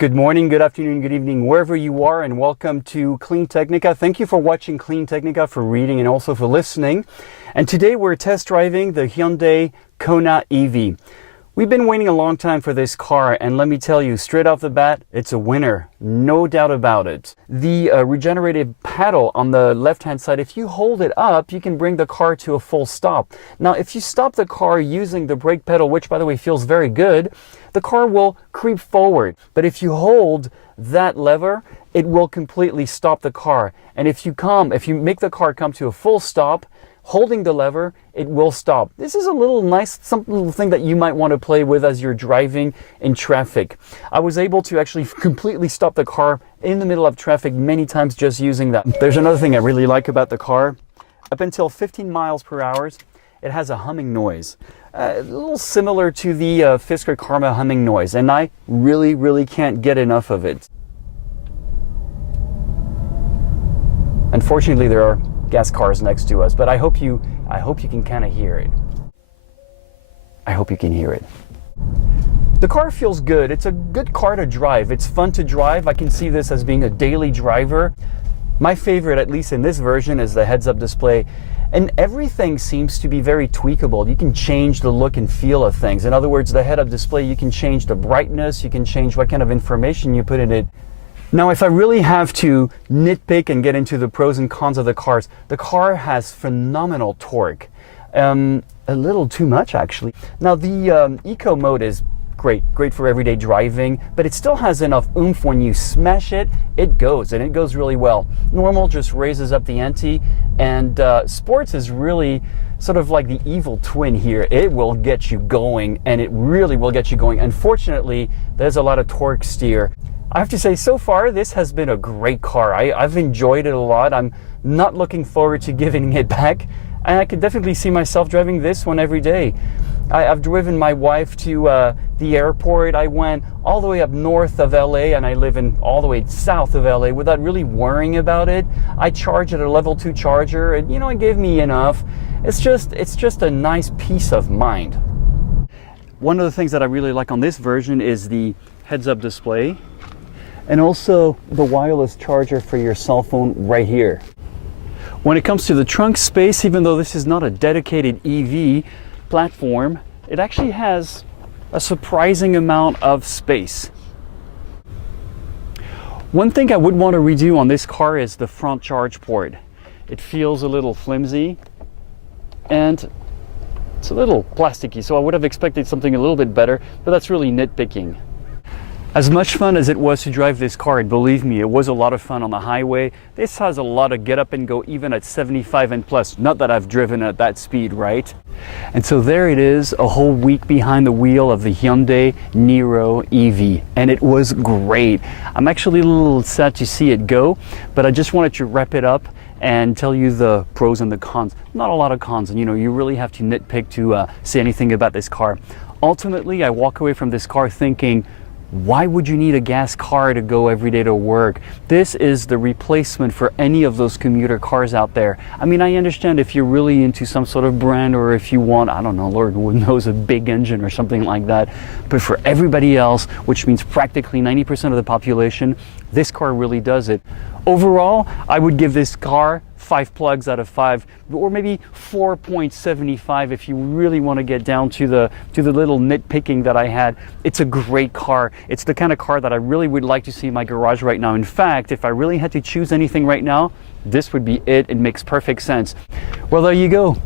Good morning, good afternoon, good evening, wherever you are, and welcome to Cleantechnica. Thank you for watching Cleantechnica, for reading, and also for listening. And today we're test driving the Hyundai Kona EV. We've been waiting a long time for this car, and let me tell you, straight off the bat, it's a winner. No doubt about it. The regenerative paddle on the left-hand side, if you hold it up, you can bring the car to a full stop. Now, if you stop the car using the brake pedal, which by the way feels very good, the car will creep forward. But if you hold that lever, it will completely stop the car. And if you make the car come to a full stop, holding the lever, it will stop. This is a little little thing that you might want to play with as you're driving in traffic. I was able to actually completely stop the car in the middle of traffic many times just using that. There's another thing I really like about the car. Up until 15 miles per hour, it has a humming noise. A little similar to the Fisker Karma humming noise, and I really can't get enough of it. Unfortunately, there are gas cars next to us, but I hope you can kind of hear it. I hope you can hear it. The car feels good. It's a good car to drive. It's fun to drive. I can see this as being a daily driver. My favorite, at least in this version, is the heads-up display. And everything seems to be very tweakable. You can change the look and feel of things. In other words, the head-up display, you can change the brightness, you can change what kind of information you put in it. Now, if I really have to nitpick and get into the pros and cons of the car has phenomenal torque. A little too much, actually. Now, the eco mode is great for everyday driving, but it still has enough oomph. When you smash it, it goes, and it goes really well. Normal just raises up the ante, and sports is really sort of like the evil twin here. It will get you going, and it really will get you going. Unfortunately, there's a lot of torque steer. I have to say, so far, this has been a great car. I've enjoyed it a lot. I'm not looking forward to giving it back. And I could definitely see myself driving this one every day. I've driven my wife to the airport. I went all the way up north of LA, and I live all the way south of LA without really worrying about it. I charge at a level 2 charger, and it gave me enough. It's just a nice peace of mind. One of the things that I really like on this version is the heads-up display, and also the wireless charger for your cell phone right here. When it comes to the trunk space, even though this is not a dedicated EV platform, it actually has a surprising amount of space. One thing I would want to redo on this car is the front charge port. It feels a little flimsy, and it's a little plasticky, so I would have expected something a little bit better, but that's really nitpicking. As much fun as it was to drive this car, and believe me, it was a lot of fun on the highway. This has a lot of get up and go, even at 75 and plus. Not that I've driven at that speed, right? And so there it is, a whole week behind the wheel of the Hyundai Niro EV, and it was great. I'm actually a little sad to see it go, but I just wanted to wrap it up and tell you the pros and the cons. Not a lot of cons, and you really have to nitpick to say anything about this car. Ultimately, I walk away from this car thinking, why would you need a gas car to go every day to work? This is the replacement for any of those commuter cars out there. I mean, I understand if you're really into some sort of brand, or if you want, I don't know, Lord knows, a big engine or something like that. But for everybody else, which means practically 90% of the population, this car really does it. Overall, I would give this car 5 plugs out of 5, or maybe 4.75 if you really want to get down to the little nitpicking that I had. It's a great car. It's the kind of car that I really would like to see in my garage right now. In fact, if I really had to choose anything right now, this would be it. It makes perfect sense. Well, there you go.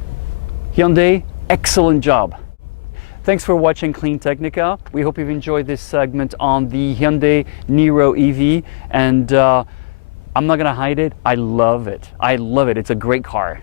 Hyundai, excellent job. Thanks for watching Cleantechnica. We hope you've enjoyed this segment on the Hyundai Niro EV, and I'm not gonna hide it. I love it. I love it. It's a great car.